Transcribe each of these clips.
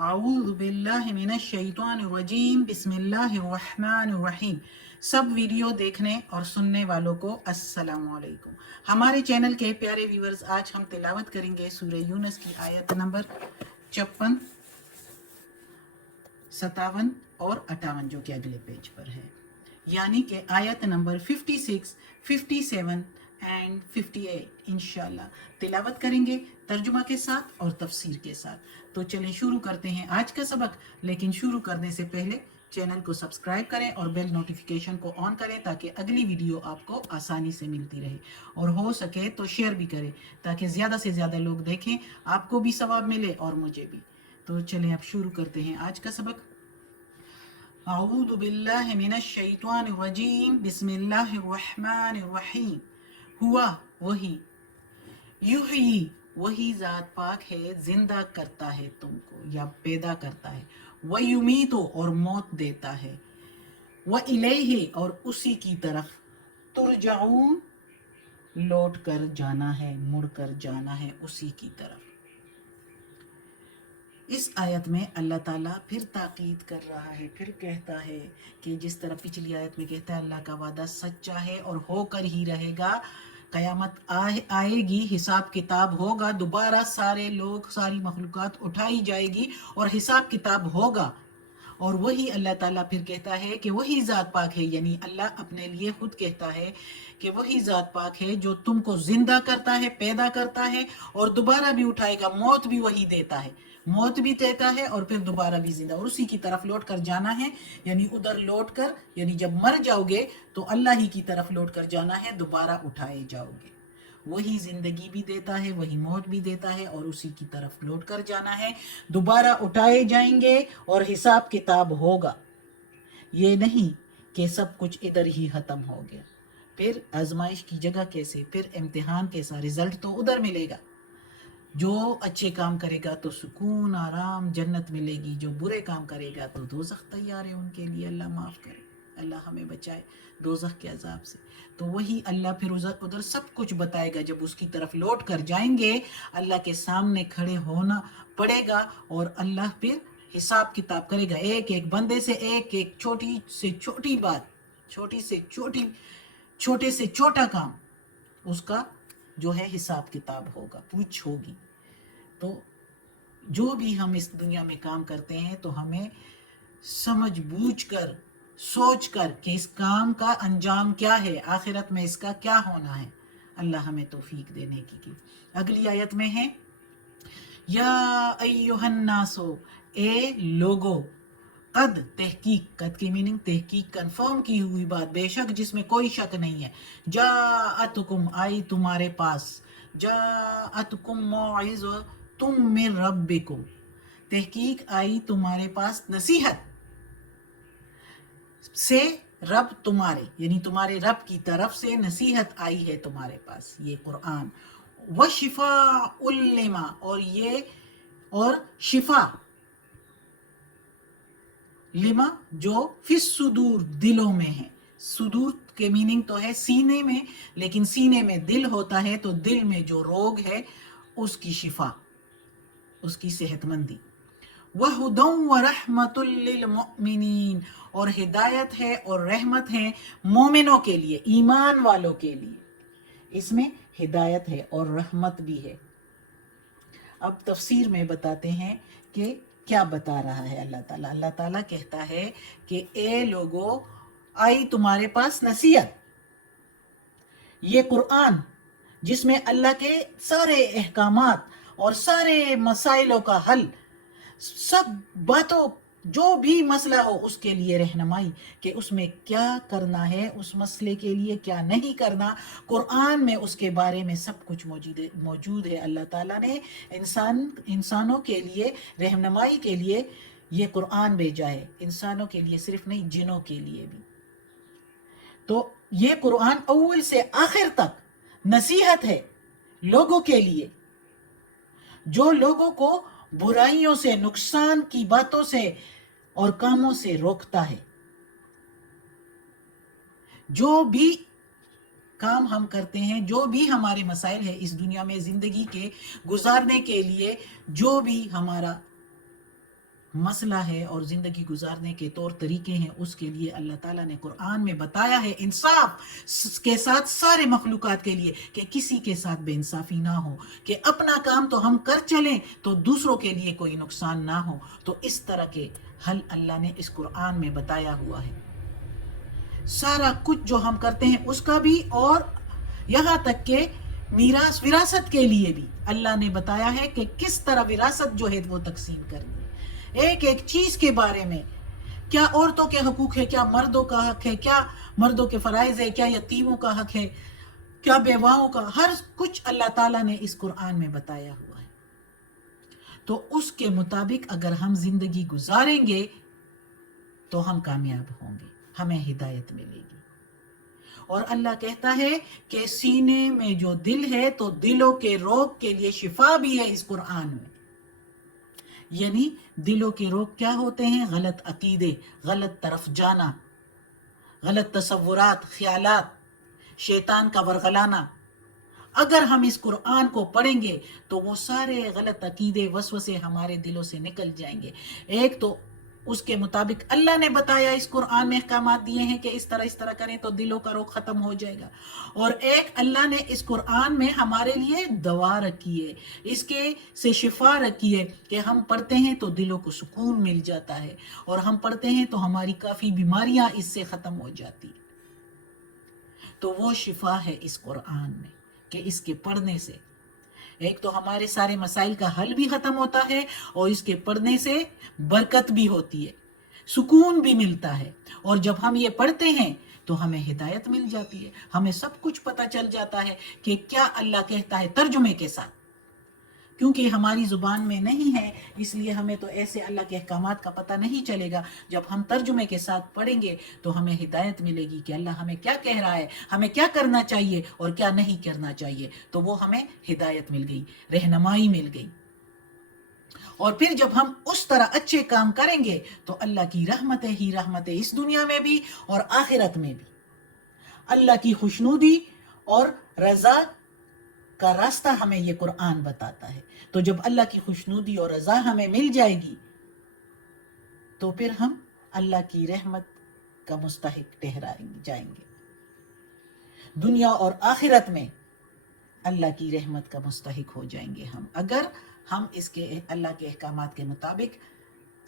اعوذ باللہ من الشیطان الرجیم بسم اللہ الرحمن الرحیم۔ سب ویڈیو دیکھنے اور سننے والوں کو السلام علیکم۔ ہمارے چینل کے پیارے ویورز، آج ہم تلاوت کریں گے سورہ یونس کی آیت نمبر 56، 57 اور 58 جو کہ اگلے پیج پر ہے، یعنی کہ آیت نمبر 56، 57 اینڈ 58 انشاءاللہ تلاوت کریں گے ترجمہ کے ساتھ اور تفسیر کے ساتھ۔ تو چلیں شروع کرتے ہیں آج کا سبق، لیکن شروع کرنے سے پہلے چینل کو سبسکرائب کریں اور بیل نوٹیفیکیشن کو آن کریں تاکہ اگلی ویڈیو آپ کو آسانی سے ملتی رہے، اور ہو سکے تو شیئر بھی کریں تاکہ زیادہ سے زیادہ لوگ دیکھیں، آپ کو بھی ثواب ملے اور مجھے بھی۔ تو چلیں اب شروع کرتے ہیں آج کا سبق۔ اعوذ باللہ من الشیطان الرجیم بسم اللہ الرحمن الرحیم۔ ہوا وہی، یحیی وہی ذات پاک ہے، زندہ کرتا ہے تم کو یا پیدا کرتا ہے، ویمیت اور موت دیتا ہے، وإلیہ اور اسی کی طرف، ترجعون لوٹ کر جانا ہے، مڑ کر جانا ہے اسی کی طرف۔ اس آیت میں اللہ تعالیٰ پھر تاکید کر رہا ہے، پھر کہتا ہے کہ جس طرح پچھلی آیت میں کہتا ہے اللہ کا وعدہ سچا ہے اور ہو کر ہی رہے گا، قیامت آئے گی، حساب کتاب ہوگا، دوبارہ سارے لوگ، ساری مخلوقات اٹھائی جائے گی اور حساب کتاب ہوگا۔ اور وہی اللہ تعالیٰ پھر کہتا ہے کہ وہی ذات پاک ہے، یعنی اللہ اپنے لیے خود کہتا ہے کہ وہی ذات پاک ہے جو تم کو زندہ کرتا ہے، پیدا کرتا ہے اور دوبارہ بھی اٹھائے گا، موت بھی وہی دیتا ہے، موت بھی دیتا ہے اور پھر دوبارہ بھی زندہ، اور اسی کی طرف لوٹ کر جانا ہے، یعنی ادھر لوٹ کر، یعنی جب مر جاؤ گے تو اللہ ہی کی طرف لوٹ کر جانا ہے، دوبارہ اٹھائے جاؤ گے۔ وہی زندگی بھی دیتا ہے، وہی موت بھی دیتا ہے اور اسی کی طرف لوٹ کر جانا ہے، دوبارہ اٹھائے جائیں گے اور حساب کتاب ہوگا۔ یہ نہیں کہ سب کچھ ادھر ہی ختم ہو گیا، پھر آزمائش کی جگہ کیسے، پھر امتحان کیسا، رزلٹ تو ادھر ملے گا۔ جو اچھے کام کرے گا تو سکون، آرام، جنت ملے گی، جو برے کام کرے گا تو دوزخ تیار ہے ان کے لیے، اللہ معاف کرے، اللہ ہمیں بچائے دوزخ کے عذاب سے۔ تو وہی اللہ پھر ادھر سب کچھ بتائے گا، جب اس کی طرف لوٹ کر جائیں گے اللہ کے سامنے کھڑے ہونا پڑے گا اور اللہ پھر حساب کتاب کرے گا، ایک ایک بندے سے ایک ایک چھوٹی سے چھوٹی بات، چھوٹی سے چھوٹی، چھوٹے سے چھوٹا کام، اس کا جو ہے حساب کتاب ہوگا، پوچھ ہوگی۔ تو جو بھی ہم اس دنیا میں کام کرتے ہیں تو ہمیں سمجھ بوجھ کر، سوچ کر کہ اس کام کا انجام کیا ہے، آخرت میں اس کا کیا ہونا ہے، اللہ ہمیں توفیق دینے کی۔ اگلی آیت میں ہے یا ایہا الناسو، اے لوگو، قد تحقیق، قد کی میننگ تحقیق، کنفرم کی ہوئی بات، بے شک جس میں کوئی شک نہیں ہے، جاءتکم آئی تمہارے پاس، جاءتکم موعظۃ من ربکم، تحقیق آئی تمہارے پاس نصیحت سے رب تمہارے، یعنی تمہارے رب کی طرف سے نصیحت آئی ہے تمہارے پاس، یہ قرآن، وشفاء لما، اور شفا لما جو فی الصدور، دلوں میں ہے۔ صدور کے میننگ تو ہے سینے میں، لیکن سینے میں دل ہوتا ہے تو دل میں جو روگ ہے اس کی شفا، اس کی صحت مندی۔ وَهُدًى وَرَحْمَةٌ لِّلْمُؤْمِنِينَ، اور ہدایت ہے اور رحمت ہے مومنوں کے لیے، ایمان والوں کے لیے، اس میں ہدایت ہے اور رحمت بھی ہے۔ اب تفسیر میں بتاتے ہیں کہ کیا بتا رہا ہے اللہ تعالیٰ۔ اللہ تعالیٰ کہتا ہے کہ اے لوگو، آئی تمہارے پاس نصیحت، یہ قرآن جس میں اللہ کے سارے احکامات اور سارے مسائلوں کا حل، سب باتوں، جو بھی مسئلہ ہو اس کے لیے رہنمائی، کہ اس میں کیا کرنا ہے، اس مسئلے کے لیے کیا نہیں کرنا، قرآن میں اس کے بارے میں سب کچھ موجود ہے۔ اللہ تعالیٰ نے انسانوں کے لیے رہنمائی کے لیے یہ قرآن بھیجا ہے، انسانوں کے لیے صرف نہیں، جنوں کے لیے بھی۔ تو یہ قرآن اول سے آخر تک نصیحت ہے لوگوں کے لیے، جو لوگوں کو برائیوں سے، نقصان کی باتوں سے اور کاموں سے روکتا ہے۔ جو بھی کام ہم کرتے ہیں، جو بھی ہمارے مسائل ہے اس دنیا میں زندگی کے گزارنے کے لیے، جو بھی ہمارا مسئلہ ہے اور زندگی گزارنے کے طور طریقے ہیں، اس کے لیے اللہ تعالیٰ نے قرآن میں بتایا ہے انصاف کے ساتھ سارے مخلوقات کے لیے، کہ کسی کے ساتھ بے انصافی نہ ہو، کہ اپنا کام تو ہم کر چلیں تو دوسروں کے لیے کوئی نقصان نہ ہو۔ تو اس طرح کے حل اللہ نے اس قرآن میں بتایا ہوا ہے، سارا کچھ جو ہم کرتے ہیں اس کا بھی، اور یہاں تک کہ میراث وراثت کے لیے بھی اللہ نے بتایا ہے کہ کس طرح وراثت جو ہے وہ تقسیم کرنی ہے، ایک ایک چیز کے بارے میں، کیا عورتوں کے حقوق ہے، کیا مردوں کا حق ہے، کیا مردوں کے فرائض ہے، کیا یتیموں کا حق ہے، کیا بیواؤں کا، ہر کچھ اللہ تعالیٰ نے اس قرآن میں بتایا ہوا ہے۔ تو اس کے مطابق اگر ہم زندگی گزاریں گے تو ہم کامیاب ہوں گے، ہمیں ہدایت ملے گی۔ اور اللہ کہتا ہے کہ سینے میں جو دل ہے تو دلوں کے روگ کے لیے شفا بھی ہے اس قرآن میں۔ یعنی دلوں کے روگ کیا ہوتے ہیں؟ غلط عقیدے، غلط طرف جانا، غلط تصورات، خیالات، شیطان کا ورغلانا۔ اگر ہم اس قرآن کو پڑھیں گے تو وہ سارے غلط عقیدے، وسوسے ہمارے دلوں سے نکل جائیں گے۔ ایک تو اس کے مطابق اللہ نے بتایا، اس قرآن میں احکامات دیے ہیں کہ اس طرح کریں تو دلوں کا روگ ختم ہو جائے گا، اور ایک اللہ نے اس قرآن میں ہمارے لیے دوا رکھی ہے، اس کے سے شفا رکھی ہے کہ ہم پڑھتے ہیں تو دلوں کو سکون مل جاتا ہے، اور ہم پڑھتے ہیں تو ہماری کافی بیماریاں اس سے ختم ہو جاتی ہیں۔ تو وہ شفا ہے اس قرآن میں کہ اس کے پڑھنے سے ایک تو ہمارے سارے مسائل کا حل بھی ختم ہوتا ہے، اور اس کے پڑھنے سے برکت بھی ہوتی ہے، سکون بھی ملتا ہے۔ اور جب ہم یہ پڑھتے ہیں تو ہمیں ہدایت مل جاتی ہے، ہمیں سب کچھ پتہ چل جاتا ہے کہ کیا اللہ کہتا ہے ترجمے کے ساتھ، کیونکہ ہماری زبان میں نہیں ہے، اس لیے ہمیں تو ایسے اللہ کے احکامات کا پتہ نہیں چلے گا۔ جب ہم ترجمے کے ساتھ پڑھیں گے تو ہمیں ہدایت ملے گی کہ اللہ ہمیں کیا کہہ رہا ہے، ہمیں کیا کرنا چاہیے اور کیا نہیں کرنا چاہیے، تو وہ ہمیں ہدایت مل گئی، رہنمائی مل گئی۔ اور پھر جب ہم اس طرح اچھے کام کریں گے تو اللہ کی رحمتیں ہی رحمتیں اس دنیا میں بھی اور آخرت میں بھی، اللہ کی خوشنودی اور رضا کا راستہ ہمیں یہ قرآن بتاتا ہے۔ تو جب اللہ کی خوشنودی اور رضا ہمیں مل جائے گی تو پھر ہم اللہ کی رحمت کا مستحق ٹھہرائیں جائیں گے، دنیا اور آخرت میں اللہ کی رحمت کا مستحق ہو جائیں گے اگر ہم اس کے اللہ کے احکامات کے مطابق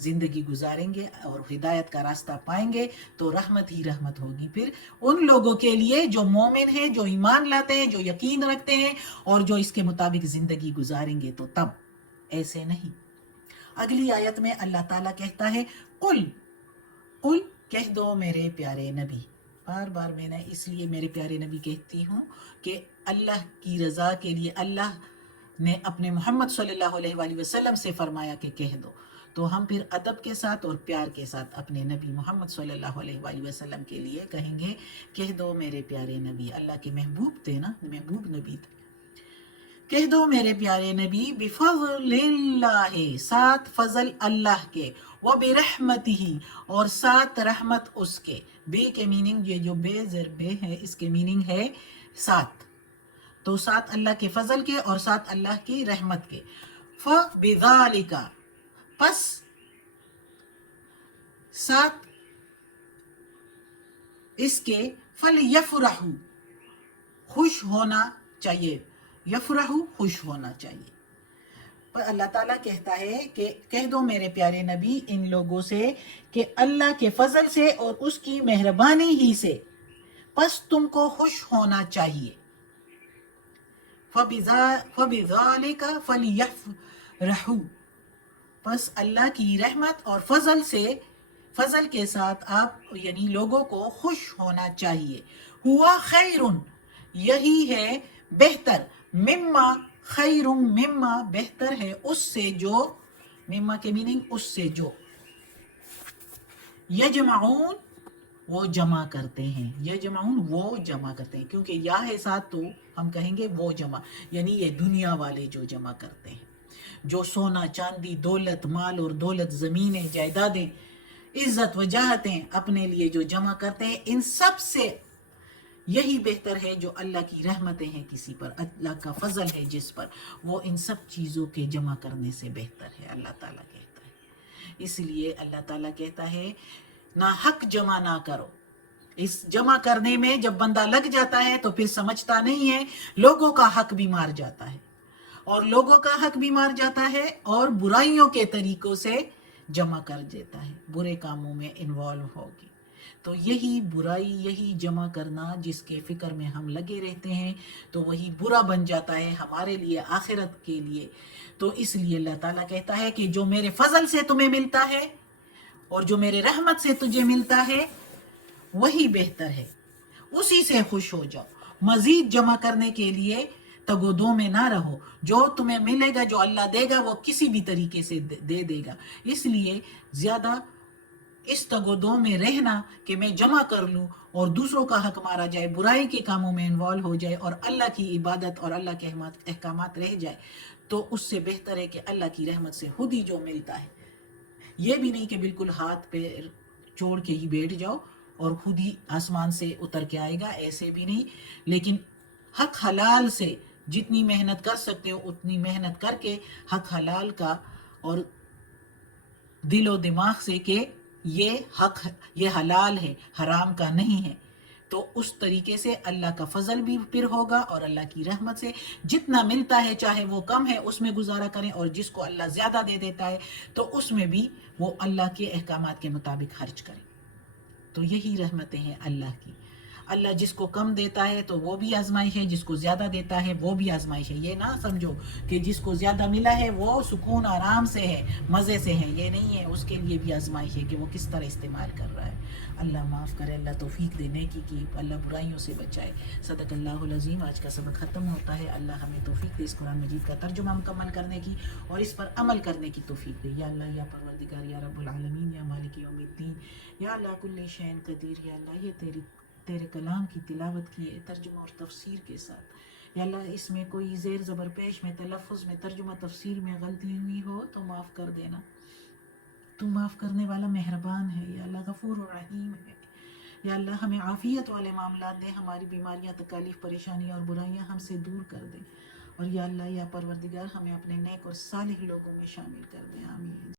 زندگی گزاریں گے اور ہدایت کا راستہ پائیں گے تو رحمت ہی رحمت ہوگی پھر ان لوگوں کے لیے جو مومن ہیں، جو ایمان لاتے ہیں، جو یقین رکھتے ہیں اور جو اس کے مطابق زندگی گزاریں گے۔ تو تب ایسے نہیں۔ اگلی آیت میں اللہ تعالیٰ کہتا ہے قل کہہ دو میرے پیارے نبی۔ بار بار میں نے اس لیے میرے پیارے نبی کہتی ہوں کہ اللہ کی رضا کے لیے اللہ نے اپنے محمد صلی اللہ علیہ وآلہ وسلم سے فرمایا کہ کہہ دو، تو ہم پھر ادب کے ساتھ اور پیار کے ساتھ اپنے نبی محمد صلی اللہ علیہ وآلہ وسلم کے لیے کہیں گے کہہ دو میرے پیارے نبی۔ اللہ کے محبوب تھے نا، محبوب نبی تھے۔ کہہ دو میرے پیارے نبی بفضل اللہ، ساتھ فضل اللہ کے، وبرحمتہ اور ساتھ رحمت اس کے۔ بے کے میننگ، یہ جو بے زر بے ہے اس کے میننگ ہے ساتھ، تو ساتھ اللہ کے فضل کے اور ساتھ اللہ کی رحمت کے۔ فبذالک، پس ساتھ اس کے، فلیفرحوا، خوش ہونا چاہیے، یفرحوا خوش ہونا چاہیے۔ پر اللہ تعالیٰ کہتا ہے کہ کہہ دو میرے پیارے نبی ان لوگوں سے کہ اللہ کے فضل سے اور اس کی مہربانی ہی سے پس تم کو خوش ہونا چاہیے۔ فَبِذَالِكَ فَلْيَفْرَحُوا، پس اللہ کی رحمت اور فضل سے، فضل کے ساتھ آپ یعنی لوگوں کو خوش ہونا چاہیے۔ ہوا خیر، یہی ہے بہتر، مما خیر، مما بہتر ہے اس سے جو، مما کے میننگ اس سے جو، یجمعون وہ جمع کرتے ہیں، یجمعون وہ جمع کرتے ہیں، کیونکہ یا ہے ساتھ تو ہم کہیں گے وہ جمع، یعنی یہ دنیا والے جو جمع کرتے ہیں، جو سونا چاندی دولت مال اور دولت زمینیں جائیدادیں عزت وجاہتیں اپنے لیے جو جمع کرتے ہیں، ان سب سے یہی بہتر ہے جو اللہ کی رحمتیں ہیں کسی پر، اللہ کا فضل ہے جس پر، وہ ان سب چیزوں کے جمع کرنے سے بہتر ہے۔ اللہ تعالیٰ کہتا ہے اس لیے اللہ تعالیٰ کہتا ہے نہ حق جمع نہ کرو. اس جمع کرنے میں جب بندہ لگ جاتا ہے تو پھر سمجھتا نہیں ہے، لوگوں کا حق بھی مار جاتا ہے، اور لوگوں کا حق بھی مار جاتا ہے اور برائیوں کے طریقوں سے جمع کر دیتا ہے، برے کاموں میں انوالو ہوگی. تو یہی برائی، یہی جمع کرنا جس کے فکر میں ہم لگے رہتے ہیں تو وہی برا بن جاتا ہے ہمارے لیے، آخرت کے لیے. تو اس لیے اللہ تعالیٰ کہتا ہے کہ جو میرے فضل سے تمہیں ملتا ہے اور جو میرے رحمت سے تجھے ملتا ہے وہی بہتر ہے، اسی سے خوش ہو جاؤ. مزید جمع کرنے کے لیے تگ و دو میں نہ رہو. جو تمہیں ملے گا، جو اللہ دے گا، وہ کسی بھی طریقے سے دے دے گا. اس لیے زیادہ اس تگ و دو میں رہنا کہ میں جمع کر لوں اور دوسروں کا حق مارا جائے، برائی کے کاموں میں انوالو ہو جائے اور اللہ کی عبادت اور اللہ کے احکامات رہ جائے، تو اس سے بہتر ہے کہ اللہ کی رحمت سے خود ہی جو ملتا ہے. یہ بھی نہیں کہ بالکل ہاتھ پہ چھوڑ کے ہی بیٹھ جاؤ اور خود ہی آسمان سے اتر کے آئے گا، ایسے بھی نہیں. لیکن حق حلال سے جتنی محنت کر سکتے ہو اتنی محنت کر کے حق حلال کا، اور دل و دماغ سے کہ یہ حق، یہ حلال ہے، حرام کا نہیں ہے. تو اس طریقے سے اللہ کا فضل بھی پھر ہوگا اور اللہ کی رحمت سے جتنا ملتا ہے چاہے وہ کم ہے اس میں گزارا کریں، اور جس کو اللہ زیادہ دے دیتا ہے تو اس میں بھی وہ اللہ کے احکامات کے مطابق خرچ کریں. تو یہی رحمتیں ہیں اللہ کی. اللہ جس کو کم دیتا ہے تو وہ بھی آزمائش ہے، جس کو زیادہ دیتا ہے وہ بھی آزمائش ہے. یہ نہ سمجھو کہ جس کو زیادہ ملا ہے وہ سکون آرام سے ہے، مزے سے ہے، یہ نہیں ہے. اس کے لیے بھی آزمائش ہے کہ وہ کس طرح استعمال کر رہا ہے. اللہ معاف کرے، اللہ توفیق دینے کی اللہ برائیوں سے بچائے. صدق اللہ العظیم. آج کا سبق ختم ہوتا ہے. اللہ ہمیں توفیق دے اس قرآن مجید کا ترجمہ مکمل کرنے کی اور اس پر عمل کرنے کی توفیق دے. یا اللہ، یا پروردگار، یا رب العالمین، یا مالک یوم الدین، یا اللہ کل شین قدیر. یا اللہ، یہ تیرے کلام کی تلاوت کی ہے ترجمہ اور تفسیر کے ساتھ. یا اللہ، اس میں کوئی زیر زبر پیش میں، تلفظ میں، ترجمہ تفسیر میں غلطی ہوئی ہو تو معاف کر دینا. تو معاف کرنے والا مہربان ہے. یا اللہ غفور و رحیم ہے. یا اللہ ہمیں عافیت والے معاملات دے، ہماری بیماریاں، تکالیف، پریشانیاں اور برائیاں ہم سے دور کر دے. اور یا اللہ، یا پروردگار، ہمیں اپنے نیک اور صالح لوگوں میں شامل کر دے. آمین.